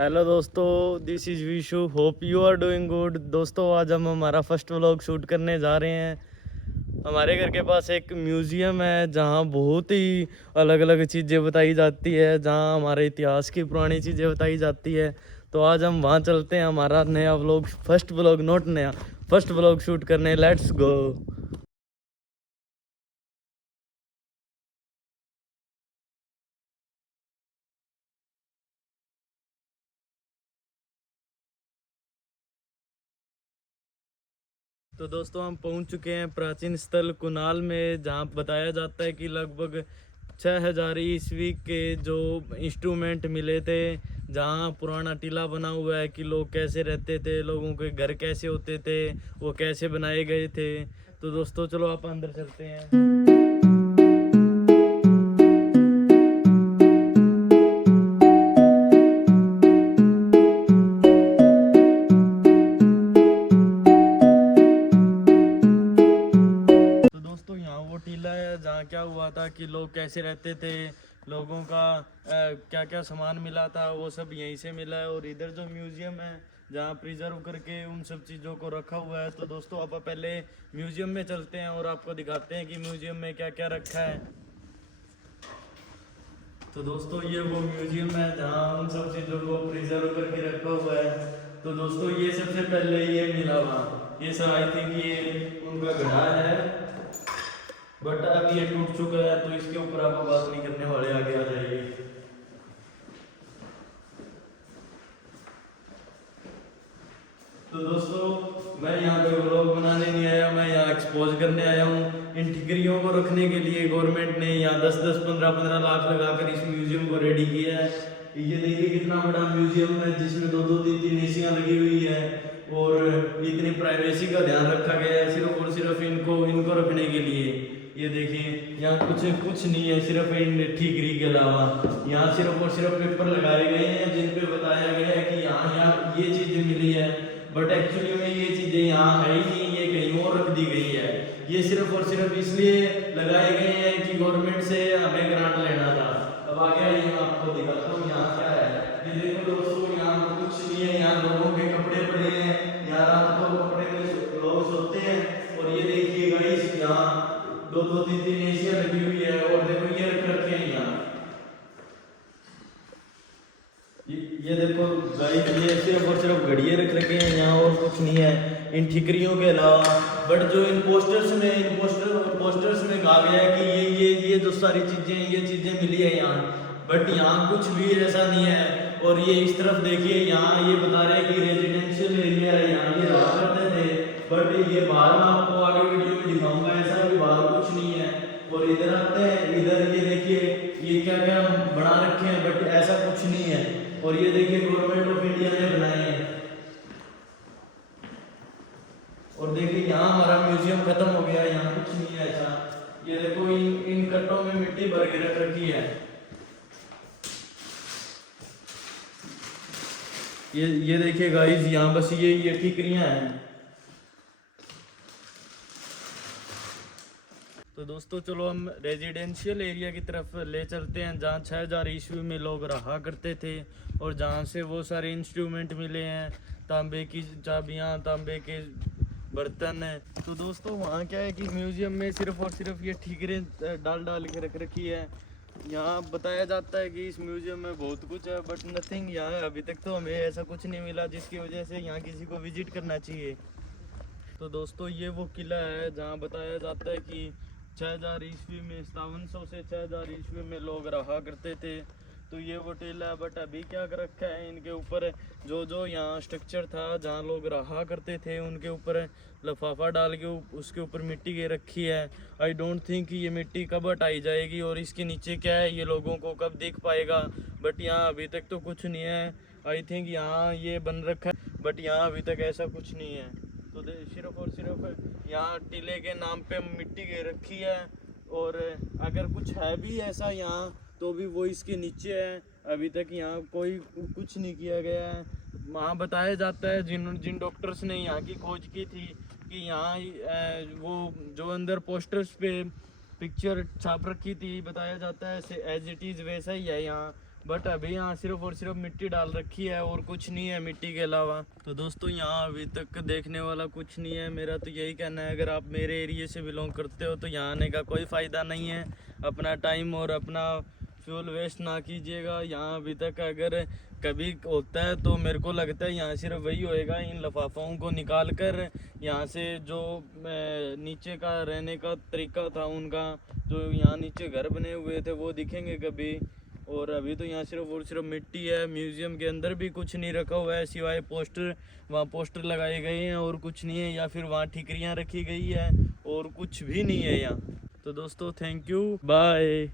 Hello दोस्तों, this is Vishu. Hope you are doing good. दोस्तों, आज हम हमारा फर्स्ट व्लॉग शूट करने जा रहे हैं। हमारे घर के पास एक म्यूज़ियम है जहाँ बहुत ही अलग अलग चीज़ें बताई जाती है, जहाँ हमारे इतिहास की पुरानी चीज़ें बताई जाती है। तो आज हम वहाँ चलते हैं, हमारा नया व्लॉग, फर्स्ट व्लॉग, नॉट नया, फर्स्ट व्लॉग शूट करने। Let's go. तो दोस्तों, हम पहुंच चुके हैं प्राचीन स्थल कुनाल में, जहां बताया जाता है कि लगभग 6000 ईस्वी के जो इंस्ट्रूमेंट मिले थे, जहां पुराना टीला बना हुआ है कि लोग कैसे रहते थे, लोगों के घर कैसे होते थे, वो कैसे बनाए गए थे। तो दोस्तों, चलो आप अंदर चलते हैं। तो दोस्तों, यहाँ वो टीला है जहाँ क्या हुआ था कि लोग कैसे रहते थे, लोगों का क्या क्या सामान मिला था, वो सब यहीं से मिला है। और इधर जो म्यूजियम है जहाँ प्रिजर्व करके उन सब चीज़ों को रखा हुआ है। तो दोस्तों, आप पहले म्यूजियम में चलते हैं और आपको दिखाते हैं कि म्यूजियम में क्या क्या रखा है। तो दोस्तों, ये वो म्यूजियम है जहाँ उन सब चीज़ों को प्रिजर्व करके रखा हुआ है। तो दोस्तों, ये सबसे पहले ये मिला वहाँ, ये सब आई थिंक ये उनका घड़ा है, बट अब ये टूट चुका है, तो इसके ऊपर आप बात नहीं करने वाले, आगे आ जाइए। तो दोस्तों, मैं यहाँ पे व्लॉग बनाने नहीं आया, मैं यहाँ एक्सपोज करने आया हूँ। इन ठिकरियों को रखने के लिए गवर्नमेंट ने यहाँ 10-10, 15-15 लाख लगाकर इस म्यूजियम को रेडी किया है। ये देखिए कितना बड़ा म्यूजियम है, जिसमें दो दो तीन तीन एसियाँ लगी हुई है, और इतनी प्राइवेसी का ध्यान रखा गया है सिर्फ और सिर्फ इनको इनको रखने के लिए। ये देखिए, यहाँ कुछ कुछ नहीं है सिर्फ इन ठीकरी के अलावा। यहाँ सिर्फ और सिर्फ पेपर लगाए गए हैं जिन पे बताया गया है कि यहाँ यहाँ ये चीज़ें मिली है, बट एक्चुअली में ये चीज़ें यहाँ है ही नहीं, ये कहीं और रख दी गई है। ये सिर्फ और सिर्फ इसलिए लगाए गए हैं कि गवर्नमेंट से हमें ग्रांट लेना था। अब आगे आइए, मैं आपको दिखाता हूँ यहाँ क्या है। ये देखो दोस्तों, यहाँ कुछ नहीं है, यहाँ लोगों के कपड़े पड़े हैं, यहाँ रात को कपड़े में लोग सोते हैं। और ये देखिए गाइस, यहाँ दो दो तीन तीन एसियाँ लगी हुई है, और देखो ये रख रखे हैं यहाँ। ये देखो गाइस, ये सिर्फ और सिर्फ घड़ियाँ रख रखे हैं यहाँ, और कुछ नहीं है इन ठिकरियों के अलावा। बट जो इन पोस्टर्स में कहा गया है कि ये जो सारी चीज़ें, ये चीज़ें मिली है यहाँ, बट यहाँ कुछ भी ऐसा नहीं है। और ये इस तरफ देखिए, यहाँ ये बता रहे हैं कि रेजिडेंशियल एरिया है, यहाँ ये रहा करते थे, बट ये बाहर मैं आपको आगे वीडियो में दिखाऊंगा, ऐसा भी बाहर कुछ नहीं है। और इधर आते हैं, इधर ये देखिए ये क्या क्या बना रखे हैं, बट ऐसा कुछ नहीं है। और ये देखिए गवर्नमेंट ऑफ इंडिया ने बनाए हैं। और देखिए, यहाँ हमारा म्यूजियम खत्म हो गया, यहाँ कुछ नहीं है ऐसा। ये देखो, इन कट्टों में मिट्टी भर के रख रखी है। ये देखिए गाइस, यहाँ बस ये ठीकरियाँ हैं। तो दोस्तों, चलो हम रेजिडेंशियल एरिया की तरफ ले चलते हैं, जहाँ 6000 ईस्वी में लोग रहा करते थे, और जहाँ से वो सारे इंस्ट्रूमेंट मिले हैं, तांबे की चाबियाँ, तांबे के बर्तन है। तो दोस्तों, वहाँ क्या है कि म्यूजियम में सिर्फ और सिर्फ ये ठीकरें डाल डाल के रख रखी है। यहाँ बताया जाता है कि इस म्यूजियम में बहुत कुछ है, बट नथिंग। यहाँ अभी तक तो हमें ऐसा कुछ नहीं मिला जिसकी वजह से यहाँ किसी को विजिट करना चाहिए। तो दोस्तों, ये वो किला है जहाँ बताया जाता है कि 6000 ईस्वी में, 5700 से 6000 ईस्वी में लोग रहा करते थे। तो ये वो टीला है, बट अभी क्या कर रखा है इनके ऊपर, जो जो यहाँ स्ट्रक्चर था जहाँ लोग रहा करते थे, उनके ऊपर लफाफा डाल के उसके ऊपर मिट्टी गे रखी है। आई डोंट थिंक कि ये मिट्टी कब हटाई जाएगी, और इसके नीचे क्या है ये लोगों को कब दिख पाएगा। बट यहाँ अभी तक तो कुछ नहीं है। आई थिंक यहाँ ये बन रखा है, बट यहाँ अभी तक ऐसा कुछ नहीं है। तो सिर्फ और सिर्फ यहाँ टीले के नाम पे मिट्टी गे रखी है, और अगर कुछ है भी ऐसा यहाँ, तो भी वो इसके नीचे है। अभी तक यहाँ कोई कुछ नहीं किया गया है। वहाँ बताया जाता है, जिन जिन डॉक्टर्स ने यहाँ की खोज की थी, कि यहाँ वो जो अंदर पोस्टर्स पे पिक्चर छाप रखी थी, बताया जाता है एज इट इज़ वैसा ही है यहाँ। बट अभी यहाँ सिर्फ और सिर्फ मिट्टी डाल रखी है और कुछ नहीं है मिट्टी के अलावा। तो दोस्तों यहाँ अभी तक देखने वाला कुछ नहीं है। मेरा तो यही कहना है, अगर आप मेरे एरिए से बिलोंग करते हो तो यहाँ आने का कोई फ़ायदा नहीं है। अपना टाइम और अपना फ्यूल वेस्ट ना कीजिएगा। यहाँ अभी तक अगर कभी होता है तो मेरे को लगता है यहाँ सिर्फ वही होएगा, इन लिफाफों को निकाल कर यहाँ से जो नीचे का रहने का तरीका था उनका, जो यहाँ नीचे घर बने हुए थे वो दिखेंगे कभी। और अभी तो यहाँ सिर्फ और सिर्फ मिट्टी है। म्यूज़ियम के अंदर भी कुछ नहीं रखा हुआ है सिवाय पोस्टर, वहाँ पोस्टर लगाए गए हैं और कुछ नहीं है, या फिर वहाँ ठिकरियाँ रखी गई है और कुछ भी नहीं है यहाँ। तो दोस्तों थैंक यू, बाय।